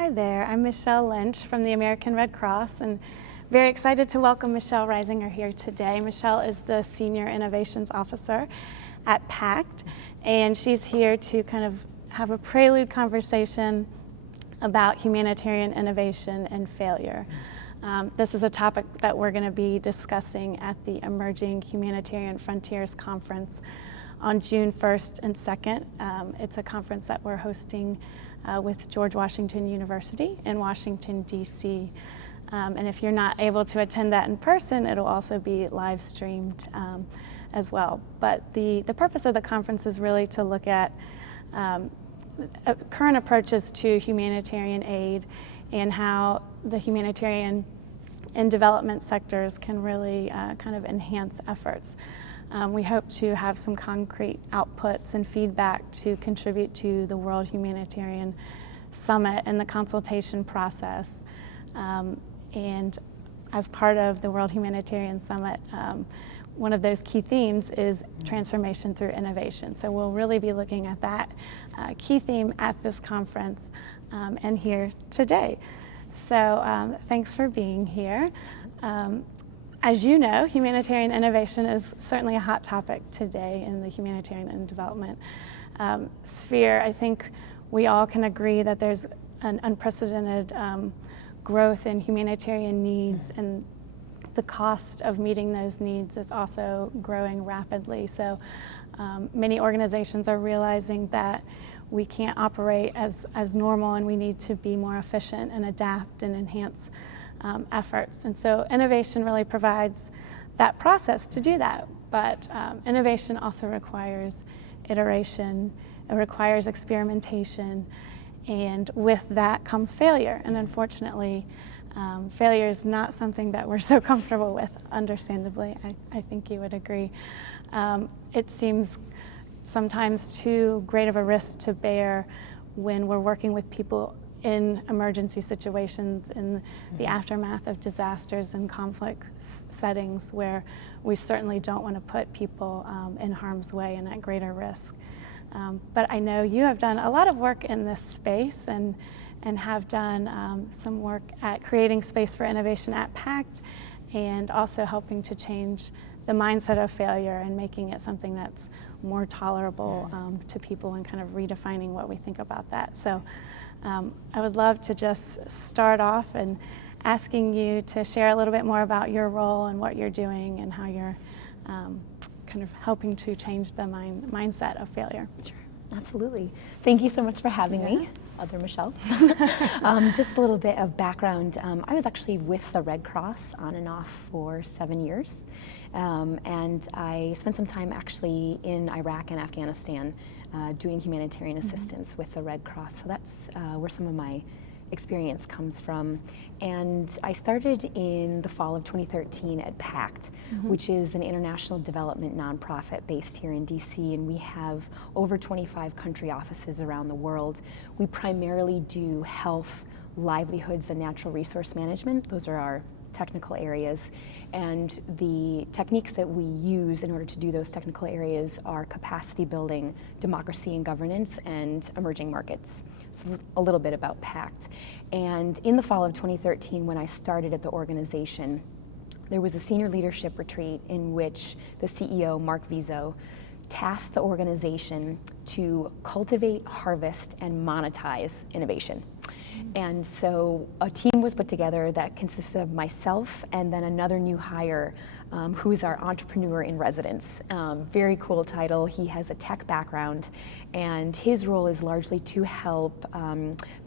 Hi there, I'm Michele Lynch from the American Red Cross, and very excited to welcome Michele Reisinger here today. Michele is the Senior Innovations Officer at Pact, and she's here to kind of have a prelude conversation about humanitarian innovation and failure. This is a topic that we're going to be discussing at the Emerging Humanitarian Frontiers Conference on June 1st and 2nd. It's a conference that we're hosting with George Washington University in Washington, D.C. And if you're not able to attend that in person, it'll also be live streamed as well. But the purpose of the conference is really to look at current approaches to humanitarian aid and how the humanitarian and development sectors can really kind of enhance efforts. We hope to have some concrete outputs and feedback to contribute to the World Humanitarian Summit and the consultation process. And as part of the World Humanitarian Summit, one of those key themes is transformation through innovation. So we'll really be looking at that key theme at this conference and here today. So thanks for being here. As you know, humanitarian innovation is certainly a hot topic today in the humanitarian and development sphere. I think we all can agree that there's an unprecedented growth in humanitarian needs, and the cost of meeting those needs is also growing rapidly. So many organizations are realizing that we can't operate as normal, and we need to be more efficient and adapt and enhance efforts. And so innovation really provides that process to do that. But innovation also requires iteration, it requires experimentation, and with that comes failure. And unfortunately, failure is not something that we're so comfortable with, understandably. I think you would agree. It seems sometimes too great of a risk to bear when we're working with people in emergency situations, in the aftermath of disasters and conflict settings where we certainly don't want to put people in harm's way and at greater risk. But I know you have done a lot of work in this space and have done some work at creating space for innovation at Pact, and also helping to change the mindset of failure and making it something that's more tolerable to people, and kind of redefining what we think about that. So I would love to just start off and asking you to share a little bit more about your role and what you're doing and how you're kind of helping to change the mindset of failure. Sure, absolutely. Thank you so much for having me, other Michele. Just a little bit of background. I was actually with the Red Cross on and off for 7 years. And I spent some time actually in Iraq and Afghanistan doing humanitarian assistance with the Red Cross. So that's where some of my experience comes from. And I started in the fall of 2013 at Pact, which is an international development nonprofit based here in DC, and we have over 25 country offices around the world. We primarily do health, livelihoods, and natural resource management. Those are our technical areas, and the techniques that we use in order to do those technical areas are capacity building, democracy and governance, and emerging markets. So a little bit about Pact. And in the fall of 2013, when I started at the organization, there was a senior leadership retreat in which the CEO, Mark Vizo, tasked the organization to cultivate, harvest, and monetize innovation. And so a team was put together that consisted of myself and then another new hire who is our entrepreneur in residence. Very cool title. He has a tech background, and his role is largely to help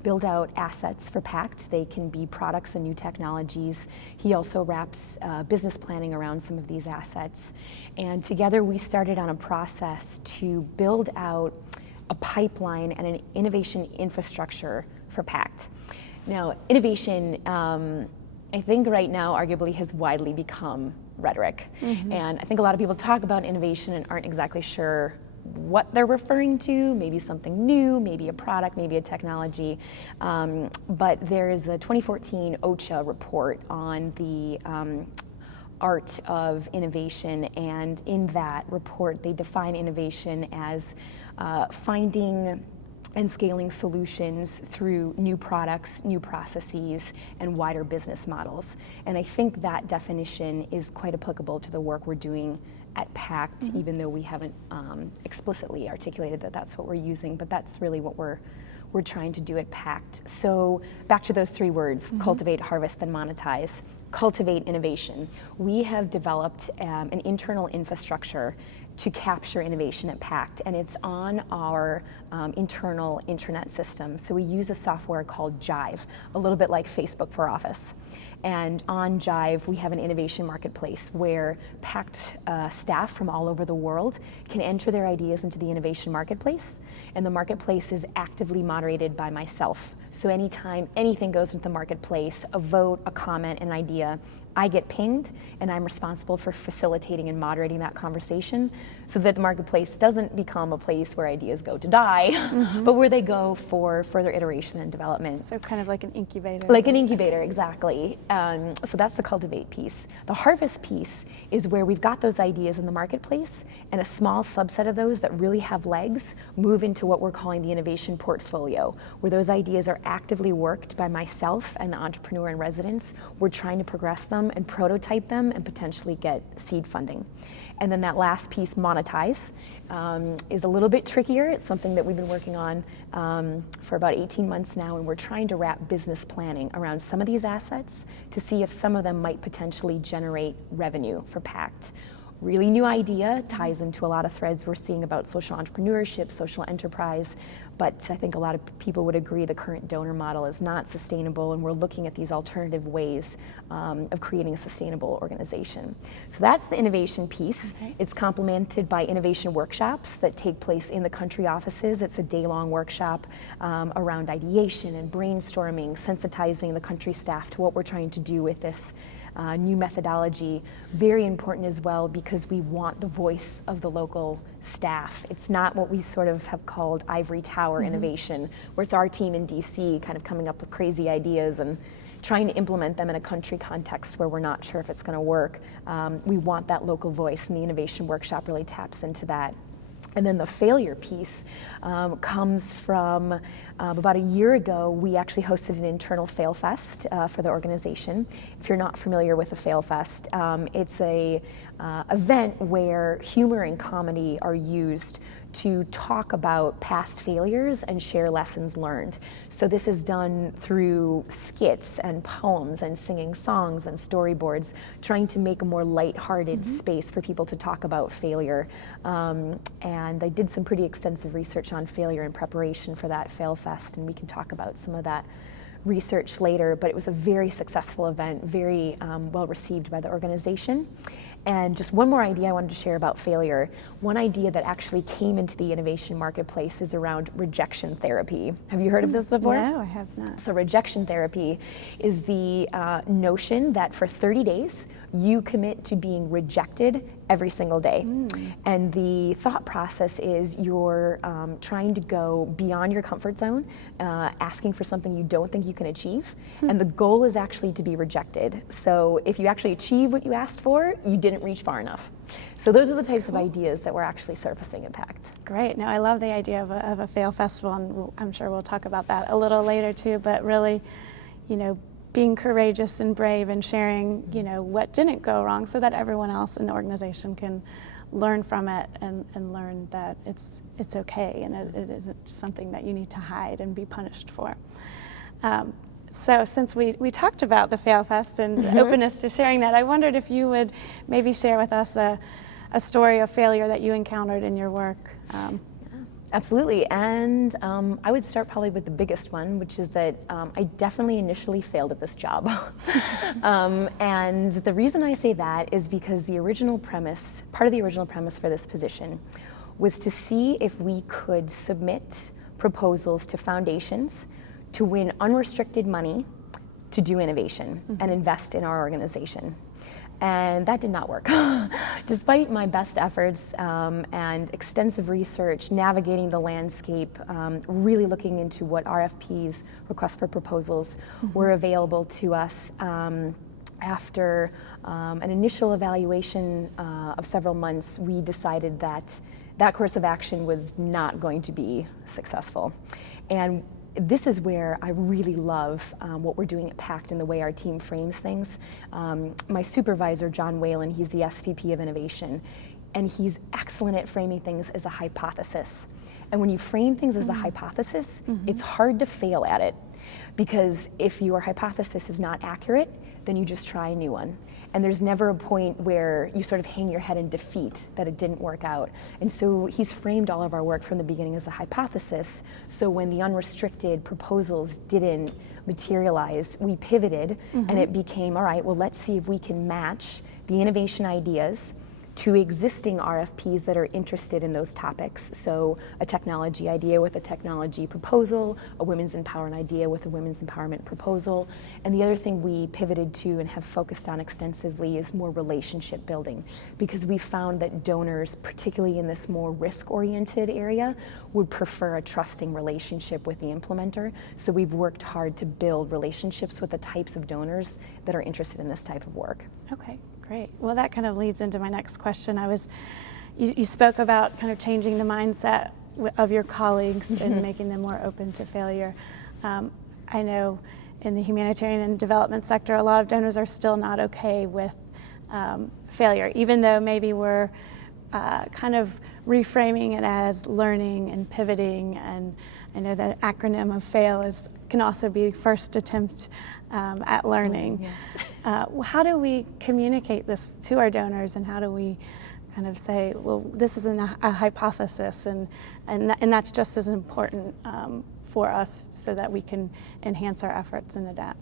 build out assets for Pact. They can be products and new technologies. He also wraps business planning around some of these assets. And together we started on a process to build out a pipeline and an innovation infrastructure for Pact. Now, innovation, I think right now arguably has widely become rhetoric. And I think a lot of people talk about innovation and aren't exactly sure what they're referring to, maybe something new, maybe a product, maybe a technology. But there is a 2014 OCHA report on the art of innovation, and in that report they define innovation as finding and scaling solutions through new products, new processes, and wider business models. And I think that definition is quite applicable to the work we're doing at Pact, even though we haven't explicitly articulated that that's what we're using, but that's really what we're trying to do at Pact. So back to those three words, cultivate, harvest, and monetize. Cultivate innovation. We have developed an internal infrastructure to capture innovation at Pact, and it's on our internal intranet system. So we use a software called Jive, a little bit like Facebook for Office. And on Jive, we have an innovation marketplace where Pact staff from all over the world can enter their ideas into the innovation marketplace, and the marketplace is actively moderated by myself. So anytime anything goes into the marketplace, a vote, a comment, an idea, I get pinged, and I'm responsible for facilitating and moderating that conversation so that the marketplace doesn't become a place where ideas go to die, but where they go for further iteration and development. So kind of like an incubator. Like an incubator, exactly. So that's the cultivate piece. The harvest piece is where we've got those ideas in the marketplace, and a small subset of those that really have legs move into what we're calling the innovation portfolio, where those ideas are actively worked by myself and the entrepreneur in residence. We're trying to progress them and prototype them and potentially get seed funding. And then that last piece, monetize, is a little bit trickier. It's something that we've been working on for about 18 months now, and we're trying to wrap business planning around some of these assets to see if some of them might potentially generate revenue for Pact. Really new idea, ties into a lot of threads we're seeing about social entrepreneurship, social enterprise, but I think a lot of people would agree the current donor model is not sustainable, and we're looking at these alternative ways of creating a sustainable organization. So that's the innovation piece. Okay. It's complemented by innovation workshops that take place in the country offices. It's a day-long workshop around ideation and brainstorming, sensitizing the country staff to what we're trying to do with this new methodology. Very important as well, because we want the voice of the local staff. It's not what we sort of have called ivory tower innovation, where it's our team in DC kind of coming up with crazy ideas and trying to implement them in a country context where we're not sure if it's going to work. We want that local voice, and the innovation workshop really taps into that. And then the failure piece comes from about a year ago, we actually hosted an internal Fail Fest for the organization. If you're not familiar with a Fail Fest, it's a event where humor and comedy are used to talk about past failures and share lessons learned. So this is done through skits and poems and singing songs and storyboards, trying to make a more lighthearted space for people to talk about failure. And I did some pretty extensive research on failure in preparation for that Fail Fest, and we can talk about some of that research later, but it was a very successful event, very well received by the organization. And just one more idea I wanted to share about failure. One idea that actually came into the innovation marketplace is around rejection therapy. Have you heard of this before? No, I have not. So rejection therapy is the notion that for 30 days, you commit to being rejected every single day. And the thought process is you're trying to go beyond your comfort zone, asking for something you don't think you can achieve. And the goal is actually to be rejected. So if you actually achieve what you asked for, you didn't reach far enough. So those are the types of ideas that we're actually surfacing at Pact. Great. No, I love the idea of a fail festival, and I'm sure we'll talk about that a little later too, but really, you know, being courageous and brave and sharing, you know, what didn't go wrong so that everyone else in the organization can learn from it and learn that it's okay, and it isn't something that you need to hide and be punished for. So since we talked about the Fail Fest and openness to sharing that, I wondered if you would maybe share with us a story of failure that you encountered in your work. Absolutely, and I would start probably with the biggest one, which is that I definitely initially failed at this job. And the reason I say that is because the original premise, part of the original premise for this position, was to see if we could submit proposals to foundations to win unrestricted money to do innovation and invest in our organization. And that did not work. Despite my best efforts and extensive research, navigating the landscape, really looking into what RFPs, requests for proposals, were available to us, after an initial evaluation of several months, we decided that that course of action was not going to be successful. And this is where I really love what we're doing at Pact and the way our team frames things. My supervisor, John Whalen, he's the SVP of Innovation, and he's excellent at framing things as a hypothesis. And when you frame things as a hypothesis, it's hard to fail at it, because if your hypothesis is not accurate, then you just try a new one. And there's never a point where you sort of hang your head in defeat that it didn't work out. And so he's framed all of our work from the beginning as a hypothesis. So when the unrestricted proposals didn't materialize, we pivoted and it became, all right, well, let's see if we can match the innovation ideas to existing RFPs that are interested in those topics. So a technology idea with a technology proposal, a women's empowerment idea with a women's empowerment proposal. And the other thing we pivoted to and have focused on extensively is more relationship building, because we found that donors, particularly in this more risk-oriented area, would prefer a trusting relationship with the implementer. So we've worked hard to build relationships with the types of donors that are interested in this type of work. Okay. Great. Well, that kind of leads into my next question. You spoke about kind of changing the mindset of your colleagues and making them more open to failure. I know in the humanitarian and development sector, a lot of donors are still not okay with failure, even though maybe we're kind of reframing it as learning and pivoting. And I know the acronym of FAIL can also be first attempt at learning. How do we communicate this to our donors, and how do we kind of say, well, this is a hypothesis, and that's just as important for us so that we can enhance our efforts and adapt?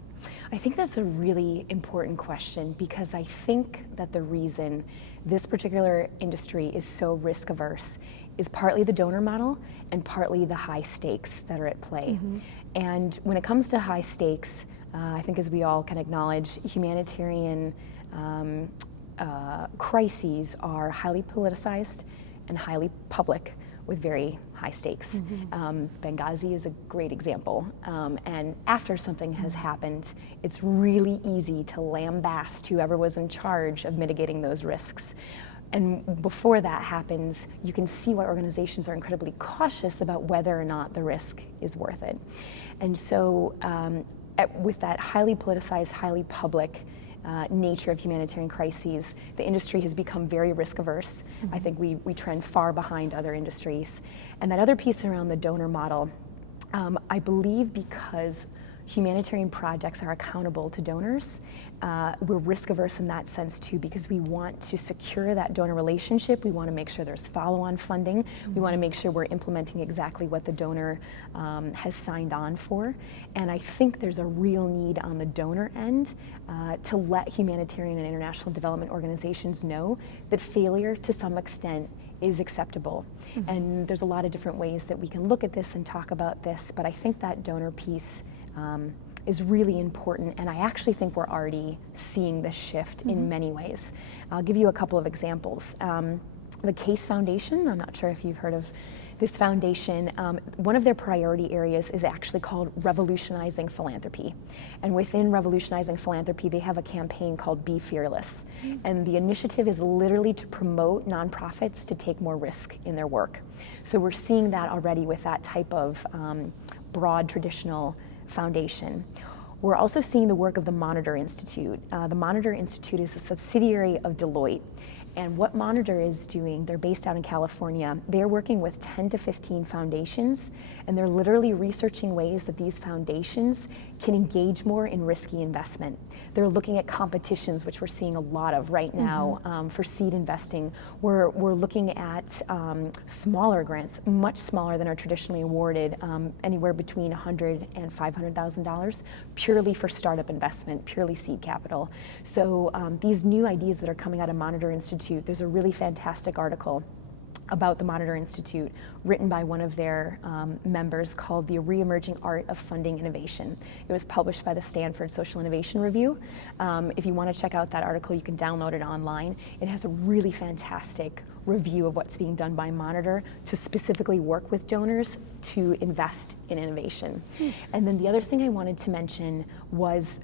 I think that's a really important question, because I think that the reason this particular industry is so risk averse is partly the donor model and partly the high stakes that are at play. And when it comes to high stakes, I think, as we all can acknowledge, humanitarian crises are highly politicized and highly public with very high stakes. Benghazi is a great example. And after something has happened, it's really easy to lambaste whoever was in charge of mitigating those risks. And before that happens, you can see why organizations are incredibly cautious about whether or not the risk is worth it. And so with that highly politicized, highly public nature of humanitarian crises, the industry has become very risk averse. I think we trend far behind other industries. And that other piece around the donor model, I believe because humanitarian projects are accountable to donors, we're risk averse in that sense too, because we want to secure that donor relationship. We want to make sure there's follow-on funding. We want to make sure we're implementing exactly what the donor has signed on for. And I think there's a real need on the donor end to let humanitarian and international development organizations know that failure to some extent is acceptable. And there's a lot of different ways that we can look at this and talk about this, but I think that donor piece is really important, and I actually think we're already seeing this shift in many ways. I'll give you a couple of examples. The Case Foundation, I'm not sure if you've heard of this foundation, one of their priority areas is actually called Revolutionizing Philanthropy. And within Revolutionizing Philanthropy, they have a campaign called Be Fearless. And the initiative is literally to promote nonprofits to take more risk in their work. So we're seeing that already with that type of broad traditional foundation. We're also seeing the work of the Moderator Institute. The Moderator Institute is a subsidiary of Deloitte. And what Moderator is doing, they're based out in California, they're working with 10 to 15 foundations, and they're literally researching ways that these foundations can engage more in risky investment. They're looking at competitions, which we're seeing a lot of right now for seed investing. We're looking at smaller grants, much smaller than are traditionally awarded, anywhere between $100,000 and $500,000, purely for startup investment, purely seed capital. So these new ideas that are coming out of Moderator Institute, there's a really fantastic article about the Moderator Institute written by one of their members called The Re-Emerging Art of Funding Innovation. It was published by the Stanford Social Innovation Review. If you want to check out that article, you can download it online. It has a really fantastic review of what's being done by Moderator to specifically work with donors to invest in innovation. And then the other thing I wanted to mention was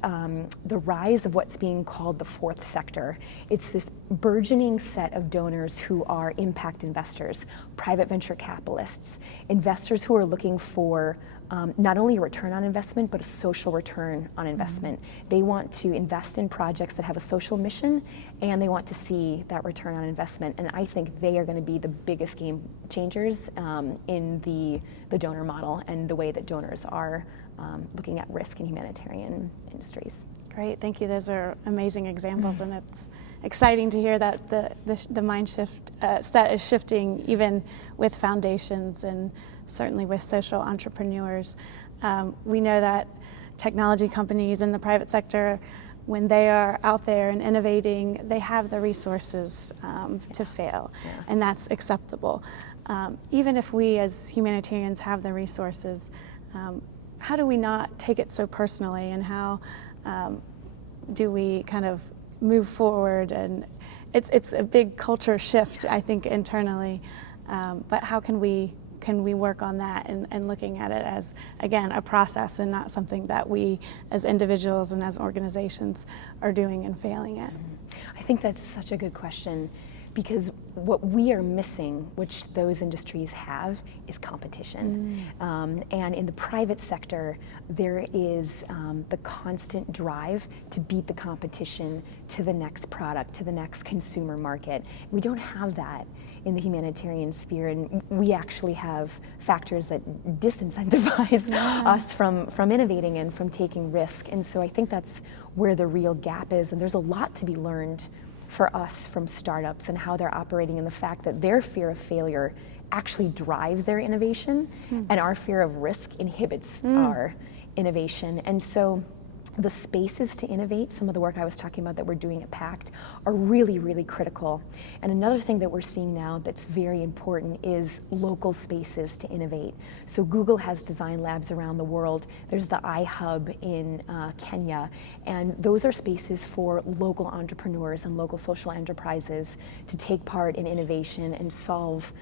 the rise of what's being called the fourth sector. It's this burgeoning set of donors who are impact investors, private venture capitalists, investors who are looking for not only a return on investment, but a social return on investment. They want to invest in projects that have a social mission, and they want to see that return on investment. And I think they are going to be the biggest game changers in the donor model and the way that donors are looking at risk in humanitarian industries. Great, thank you. Those are amazing examples, and it's exciting to hear that the mind shift set is shifting even with foundations and certainly with social entrepreneurs. We know that technology companies in the private sector, when they are out there and innovating, they have the resources to fail, and that's acceptable. Even if we as humanitarians have the resources, how do we not take it so personally, and how do we kind of move forward? And it's a big culture shift, I think, internally, but how can we work on that and looking at it as, again, a process and not something that we as individuals and as organizations are doing and failing at? I think that's such a good question, because what we are missing, which those industries have, is competition. And in the private sector, there is the constant drive to beat the competition to the next product, to the next consumer market. We don't have that in the humanitarian sphere, and we actually have factors that disincentivize us from innovating and from taking risk. And so I think that's where the real gap is, and there's a lot to be learned for us from startups and how they're operating, and the fact that their fear of failure actually drives their innovation, and our fear of risk inhibits our innovation. And so the spaces to innovate, some of the work I was talking about that we're doing at Pact, are really, really critical. And another thing that we're seeing now that's very important is local spaces to innovate. So Google has design labs around the world. There's the iHub in Kenya, and those are spaces for local entrepreneurs and local social enterprises to take part in innovation and solve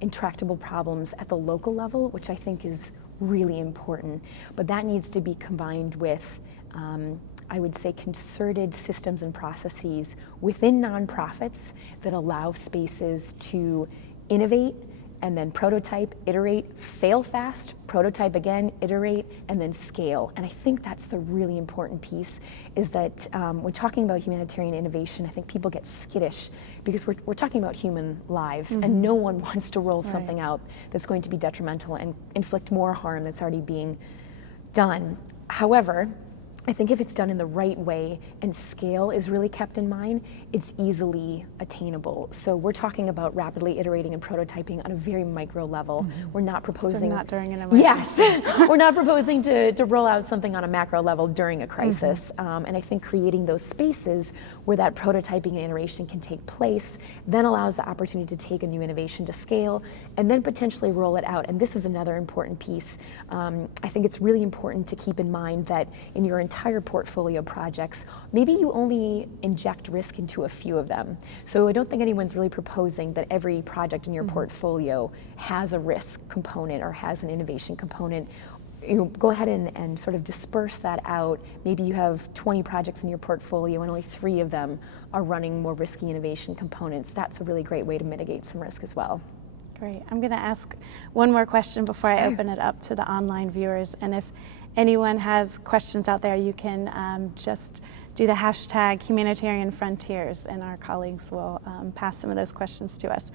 intractable problems at the local level, which I think is really important. But that needs to be combined with, I would say, concerted systems and processes within nonprofits that allow spaces to innovate and then prototype, iterate, fail fast, prototype again, iterate, and then scale. And I think that's the really important piece, is that when talking about humanitarian innovation, I think people get skittish because we're talking about human lives, and no one wants to roll something out that's going to be detrimental and inflict more harm that's already being done. However, I think if it's done in the right way and scale is really kept in mind, it's easily attainable. So we're talking about rapidly iterating and prototyping on a very micro level. We're not proposing— So not during an emergency. Yes, we're not proposing to roll out something on a macro level during a crisis. And I think creating those spaces where that prototyping and iteration can take place then allows the opportunity to take a new innovation to scale and then potentially roll it out. And this is another important piece. I think it's really important to keep in mind that in your entire portfolio projects, maybe you only inject risk into a few of them. So I don't think anyone's really proposing that every project in your portfolio has a risk component or has an innovation component. You know, go ahead and sort of disperse that out. Maybe you have 20 projects in your portfolio and only 3 of them are running more risky innovation components. That's a really great way to mitigate some risk as well. Great. I'm going to ask one more question before I open it up to the online viewers. And if anyone has questions out there, you can just do the hashtag Humanitarian Frontiers, and our colleagues will pass some of those questions to us.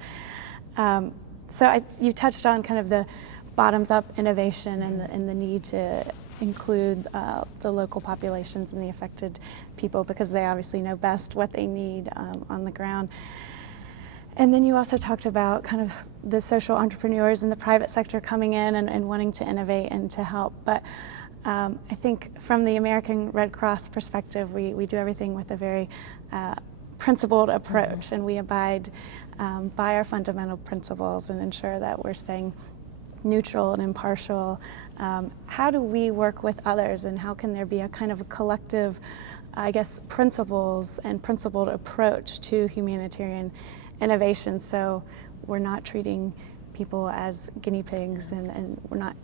So you touched on kind of the bottoms-up innovation and the need to include the local populations and the affected people, because they obviously know best what they need on the ground. And then you also talked about kind of the social entrepreneurs in the private sector coming in and wanting to innovate and to help. But I think from the American Red Cross perspective, we do everything with a very principled approach, and we abide by our fundamental principles and ensure that we're staying neutral and impartial. How do we work with others, and how can there be a kind of a collective, I guess, principles and principled approach to humanitarian innovation, so we're not treating people as guinea pigs, and we're not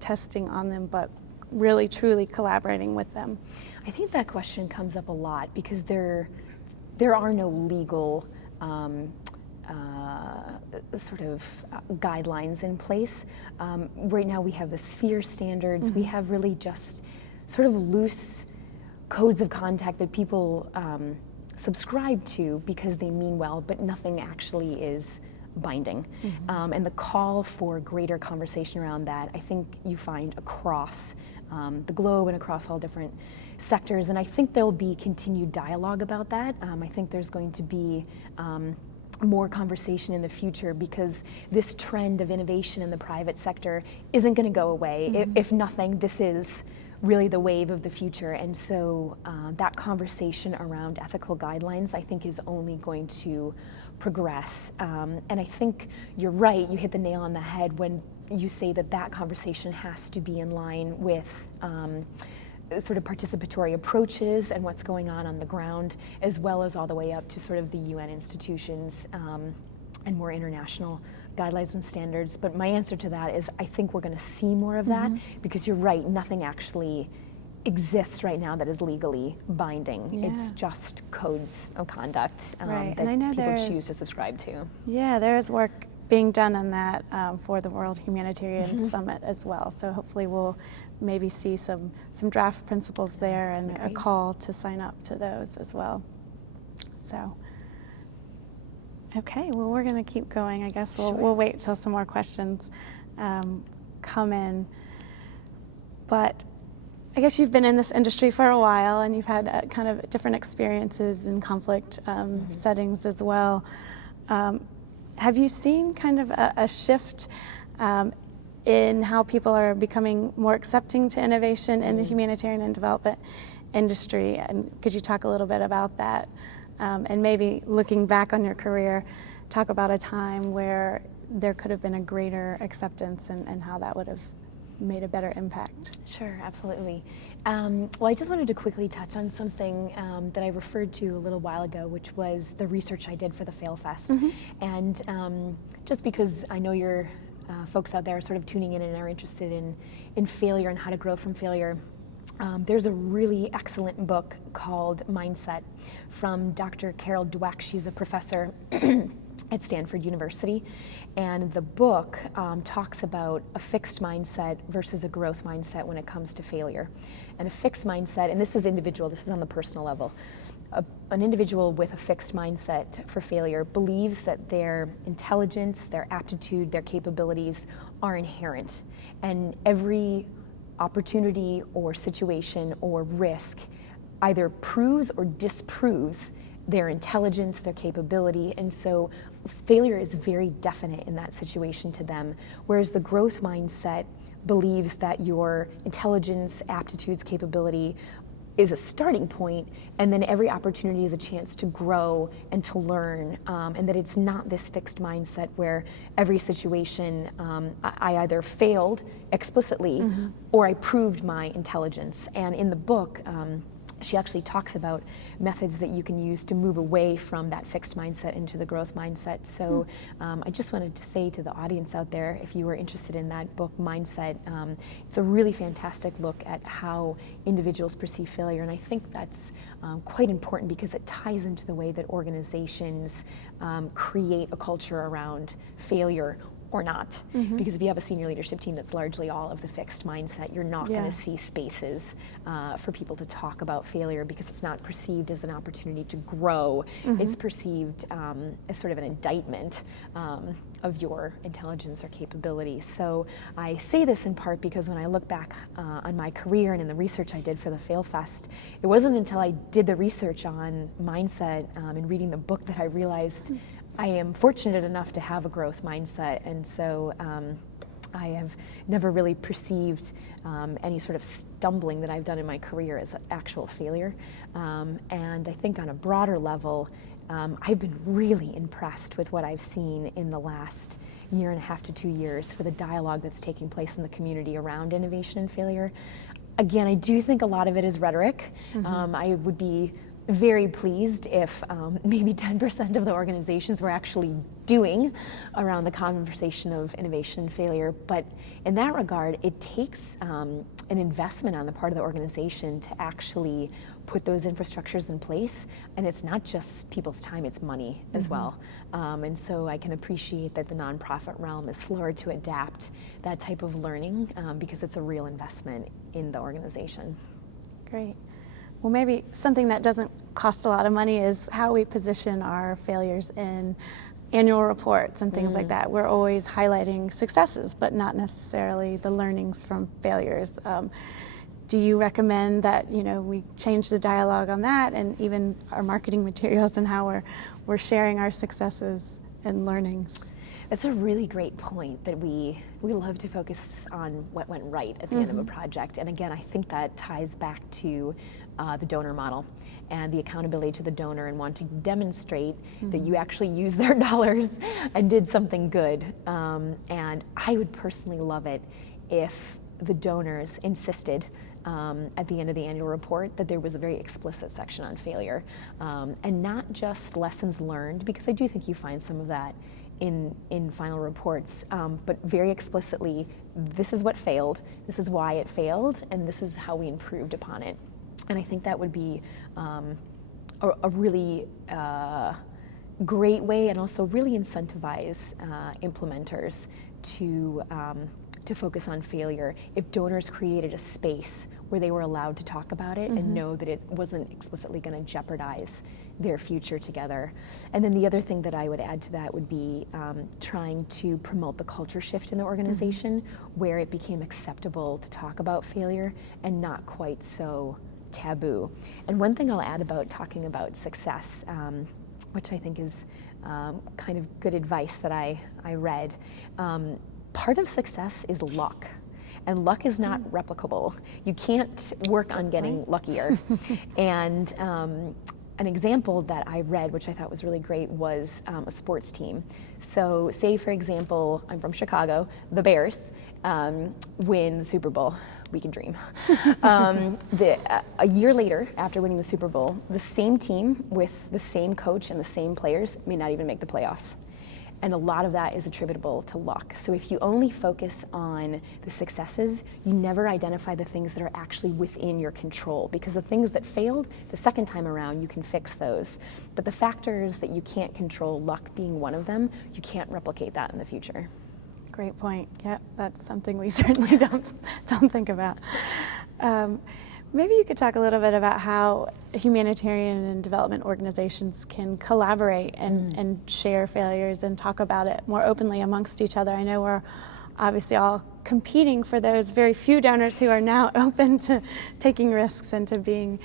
testing on them, but really truly collaborating with them? I think that question comes up a lot because there are no legal sort of guidelines in place. Right now we have the sphere standards. We have really just sort of loose codes of conduct that people subscribe to because they mean well, but nothing actually is binding. And the call for greater conversation around that, I think you find across the globe and across all different sectors. And I think there'll be continued dialogue about that. I think there's going to be more conversation in the future because this trend of innovation in the private sector isn't going to go away. If nothing, this is really the wave of the future. And so that conversation around ethical guidelines, I think, is only going to progress. And I think you're right, you hit the nail on the head when you say that that conversation has to be in line with sort of participatory approaches and what's going on the ground, as well as all the way up to sort of the UN institutions and more international guidelines and standards. But my answer to that is I think we're going to see more of that because you're right, nothing actually exists right now that is legally binding. It's just codes of conduct that and I know people choose to subscribe to. Yeah, there is work being done on that for the World Humanitarian Summit as well. So hopefully we'll maybe see some draft principles there and a call to sign up to those as well. So, okay, well, we're going to keep going. I guess we'll wait till some more questions come in. But I guess you've been in this industry for a while and you've had kind of different experiences in conflict settings as well. Have you seen kind of a shift in how people are becoming more accepting to innovation in the humanitarian and development industry? And could you talk a little bit about that? And maybe looking back on your career, talk about a time where there could have been a greater acceptance and how that would have made a better impact. Sure, absolutely. Well, I just wanted to quickly touch on something that I referred to a little while ago, which was the research I did for the FailFest. And just because I know your folks out there are sort of tuning in and are interested in failure and how to grow from failure, there's a really excellent book called Mindset from Dr. Carol Dweck. She's a professor at Stanford University. And the book talks about a fixed mindset versus a growth mindset when it comes to failure. And a fixed mindset, and this is individual, this is on the personal level, an individual with a fixed mindset for failure believes that their intelligence, their aptitude, their capabilities are inherent. And every opportunity or situation or risk either proves or disproves their intelligence, their capability, and so failure is very definite in that situation to them, whereas the growth mindset believes that your intelligence, aptitudes, capability is a starting point, and then every opportunity is a chance to grow and to learn, and that it's not this fixed mindset where every situation I either failed explicitly or I proved my intelligence. And in the book, she actually talks about methods that you can use to move away from that fixed mindset into the growth mindset. So I just wanted to say to the audience out there, if you were interested in that book, Mindset, it's a really fantastic look at how individuals perceive failure. And I think that's quite important because it ties into the way that organizations create a culture around failure or not. Because if you have a senior leadership team that's largely all of the fixed mindset, you're not going to see spaces for people to talk about failure because it's not perceived as an opportunity to grow. It's perceived as sort of an indictment of your intelligence or capability. So I say this in part because when I look back on my career and in the research I did for the FailFest, it wasn't until I did the research on mindset and reading the book that I realized I am fortunate enough to have a growth mindset, and so I have never really perceived any sort of stumbling that I've done in my career as an actual failure. And I think on a broader level, I've been really impressed with what I've seen in the last year and a half to 2 years for the dialogue that's taking place in the community around innovation and failure. Again, I do think a lot of it is rhetoric. I would be very pleased if maybe 10% of the organizations were actually doing around the conversation of innovation and failure. But in that regard, it takes an investment on the part of the organization to actually put those infrastructures in place. And it's not just people's time, it's money as well. And so I can appreciate that the nonprofit realm is slower to adapt that type of learning because it's a real investment in the organization. Great. Well, maybe something that doesn't cost a lot of money is how we position our failures in annual reports and things like that. We're always highlighting successes, but not necessarily the learnings from failures. Do you recommend that we change the dialogue on that, and even our marketing materials and how we're sharing our successes and learnings? That's a really great point, that we love to focus on what went right at the end of a project. And again, I think that ties back to the donor model and the accountability to the donor, and wanting to demonstrate that you actually used their dollars and did something good. And I would personally love it if the donors insisted at the end of the annual report that there was a very explicit section on failure, and not just lessons learned, because I do think you find some of that in final reports, but very explicitly, this is what failed, this is why it failed, and this is how we improved upon it. And I think that would be a really great way, and also really incentivize implementers to focus on failure. If donors created a space where they were allowed to talk about it and know that it wasn't explicitly going to jeopardize their future together. And then the other thing that I would add to that would be trying to promote the culture shift in the organization, where it became acceptable to talk about failure and not quite so taboo. And one thing I'll add about talking about success, which I think is kind of good advice that I read, part of success is luck. And luck is not replicable. You can't work on getting luckier. And an example that I read, which I thought was really great, was a sports team. So say, for example, I'm from Chicago, the Bears win the Super Bowl. We can dream. A year later, after winning the Super Bowl, the same team with the same coach and the same players may not even make the playoffs. And a lot of that is attributable to luck. So if you only focus on the successes, you never identify the things that are actually within your control, because the things that failed the second time around, you can fix those. But the factors that you can't control, luck being one of them, you can't replicate that in the future. Great point. Yep, that's something we certainly don't think about. Maybe you could talk a little bit about how humanitarian and development organizations can collaborate and share failures and talk about it more openly amongst each other. I know we're obviously all competing for those very few donors who are now open to taking risks and to being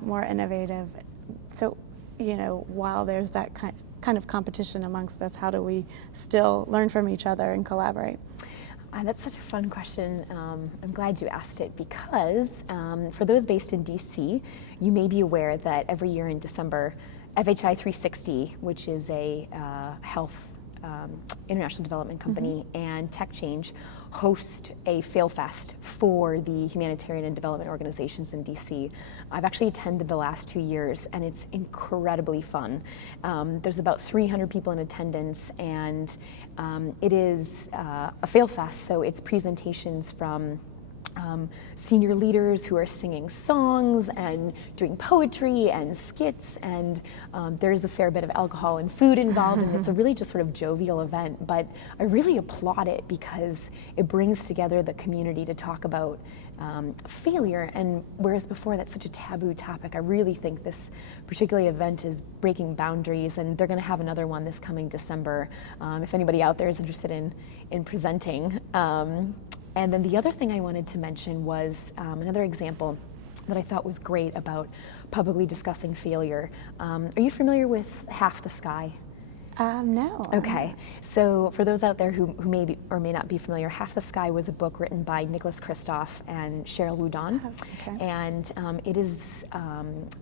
more innovative. So, while there's that kind of competition amongst us, how do we still learn from each other and collaborate? That's such a fun question. I'm glad you asked it, because for those based in DC, you may be aware that every year in December, FHI 360, which is a health international development company, and Tech Change host a Fail Fest for the humanitarian and development organizations in DC. I've actually attended the last 2 years, and it's incredibly fun. There's about 300 people in attendance, and it is a Fail Fest, so it's presentations from senior leaders who are singing songs and doing poetry and skits, and there's a fair bit of alcohol and food involved, and it's a really just sort of jovial event. But I really applaud it because it brings together the community to talk about failure, and whereas before that's such a taboo topic, I really think this particular event is breaking boundaries, and they're going to have another one this coming December if anybody out there is interested in presenting. And then the other thing I wanted to mention was another example that I thought was great about publicly discussing failure. Are you familiar with Half the Sky? No. Okay, so for those out there who may be or may not be familiar, Half the Sky was a book written by Nicholas Kristof and Cheryl Loudon, and it is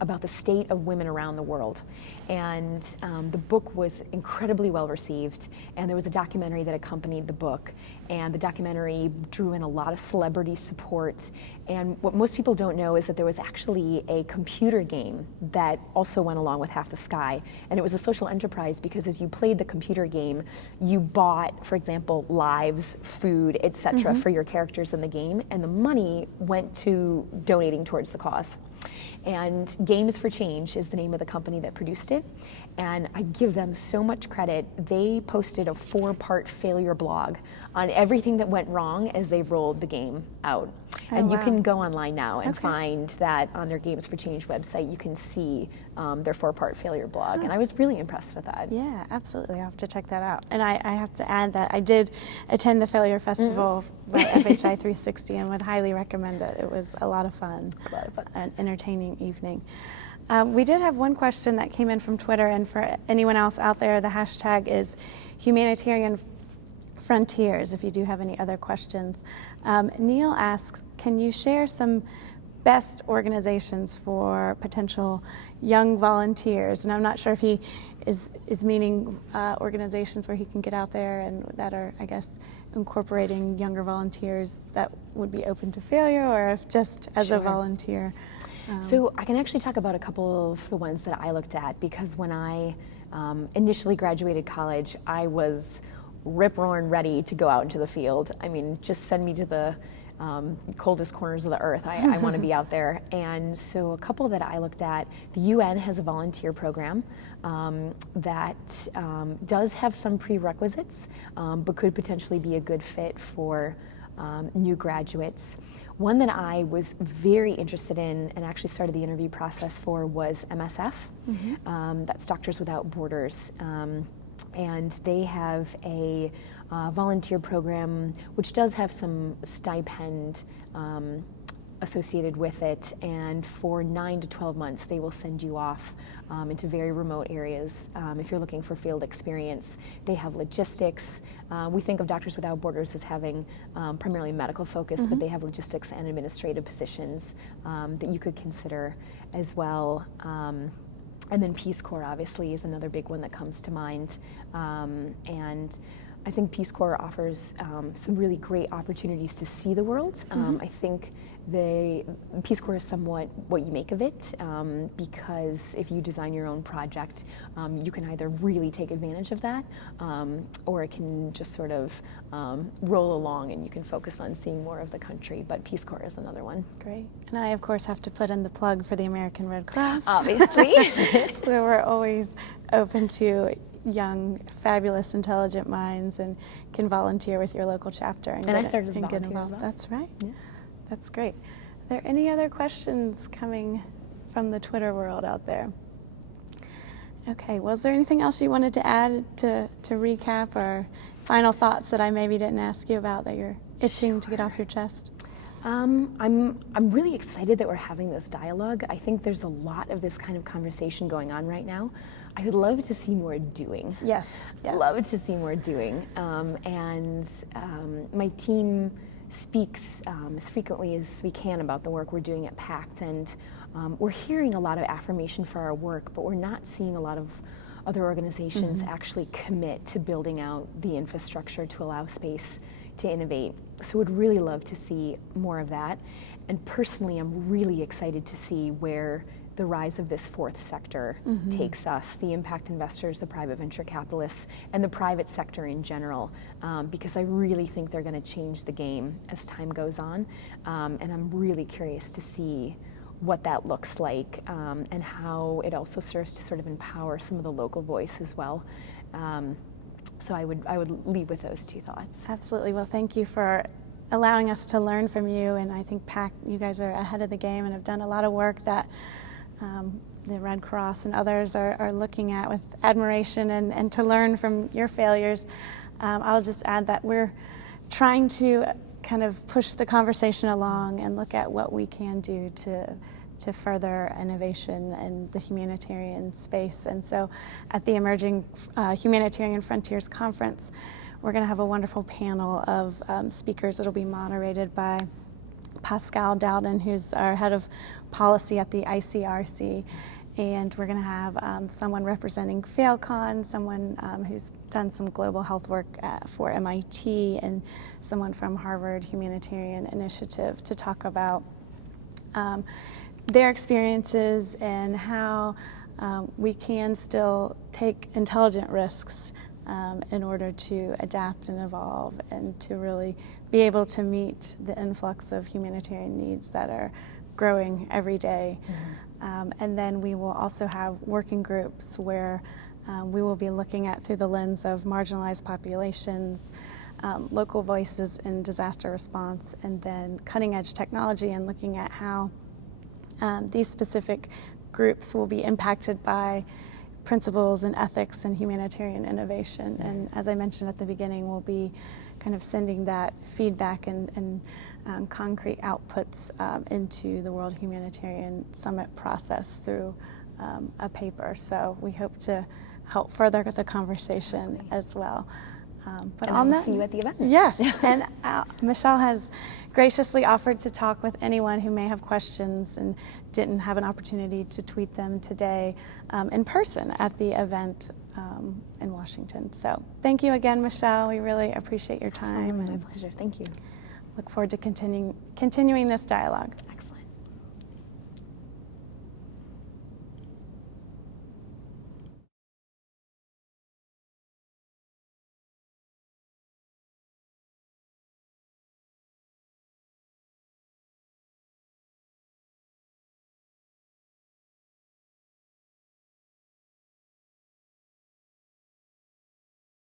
about the state of women around the world. And the book was incredibly well received, and there was a documentary that accompanied the book. and the documentary drew in a lot of celebrity support. And what most people don't know is that there was actually a computer game that also went along with Half the Sky. And it was a social enterprise because as you played the computer game, you bought, for example, lives, food, etc. for your characters in the game, and the money went to donating towards the cause. And Games for Change is the name of the company that produced it. And I give them so much credit. They posted a 4-part failure blog on everything that went wrong as they rolled the game out. And you can go online now and find that on their Games for Change website. You can see their 4-part failure blog. And I was really impressed with that. Yeah, absolutely. I'll have to check that out. And I have to add that I did attend the Failure Festival by FHI 360 and would highly recommend it. It was a lot of fun, an entertaining evening. We did have one question that came in from Twitter, and for anyone else out there, the hashtag is Humanitarian Frontiers, if you do have any other questions. Neil asks, can you share some best organizations for potential young volunteers? And I'm not sure if he is meaning organizations where he can get out there and that are, I guess, incorporating younger volunteers that would be open to failure, or if just as a volunteer. So I can actually talk about a couple of the ones that I looked at, because when I initially graduated college, I was rip-roaring ready to go out into the field. I mean, just send me to the coldest corners of the earth. I want to be out there. And so a couple that I looked at, the UN has a volunteer program that does have some prerequisites, but could potentially be a good fit for new graduates. One that I was very interested in and actually started the interview process for was MSF. That's Doctors Without Borders. And they have a volunteer program which does have some stipend associated with it, and for 9 to 12 months they will send you off into very remote areas if you're looking for field experience. They have logistics. We think of Doctors Without Borders as having primarily medical focus, but they have logistics and administrative positions that you could consider as well. And then Peace Corps obviously is another big one that comes to mind. And I think Peace Corps offers some really great opportunities to see the world. I think the Peace Corps is somewhat what you make of it, because if you design your own project, you can either really take advantage of that, or it can just sort of roll along and you can focus on seeing more of the country. But Peace Corps is another one. Great. And I, of course, have to put in the plug for the American Red Cross. Obviously. Where we're always open to young, fabulous, intelligent minds and can volunteer with your local chapter. And I started as a volunteer as well. That's right. Yeah. That's great. Are there any other questions coming from the Twitter world out there? Okay, well, is there anything else you wanted to add to recap, or final thoughts that I maybe didn't ask you about that you're itching to get off your chest? I'm really excited that we're having this dialogue. I think there's a lot of this kind of conversation going on right now. I would love to see more doing. Yes. Love to see more doing. And my team speaks as frequently as we can about the work we're doing at Pact, and we're hearing a lot of affirmation for our work, but we're not seeing a lot of other organizations actually commit to building out the infrastructure to allow space to innovate. So would really love to see more of that. And personally, I'm really excited to see where the rise of this fourth sector takes us, the impact investors, the private venture capitalists, and the private sector in general, because I really think they're going to change the game as time goes on. And I'm really curious to see what that looks like, and how it also serves to sort of empower some of the local voice as well. So I would leave with those two thoughts. Absolutely. Well, thank you for allowing us to learn from you. And I think Pact, you guys are ahead of the game and have done a lot of work that the Red Cross and others are looking at with admiration, and to learn from your failures. I'll just add that we're trying to kind of push the conversation along and look at what we can do to further innovation in the humanitarian space. And so at the Emerging Humanitarian Frontiers Conference, we're going to have a wonderful panel of speakers. It'll be moderated by Pascal Dowden, who's our head of policy at the ICRC. And we're going to have someone representing FailCon, someone who's done some global health work for MIT, and someone from Harvard Humanitarian Initiative to talk about their experiences and how we can still take intelligent risks in order to adapt and evolve and to really be able to meet the influx of humanitarian needs that are growing every day. And then we will also have working groups where we will be looking at through the lens of marginalized populations, local voices in disaster response, and then cutting edge technology, and looking at how these specific groups will be impacted by principles and ethics and humanitarian innovation. And as I mentioned at the beginning, we'll be kind of sending that feedback and concrete outputs into the World Humanitarian Summit process through a paper. So we hope to help further the conversation as well. But I'll see you at the event. Yes, and Michele has graciously offered to talk with anyone who may have questions and didn't have an opportunity to tweet them today in person at the event in Washington. So thank you again, Michele. We really appreciate your time. My pleasure. Thank you. Look forward to continuing this dialogue.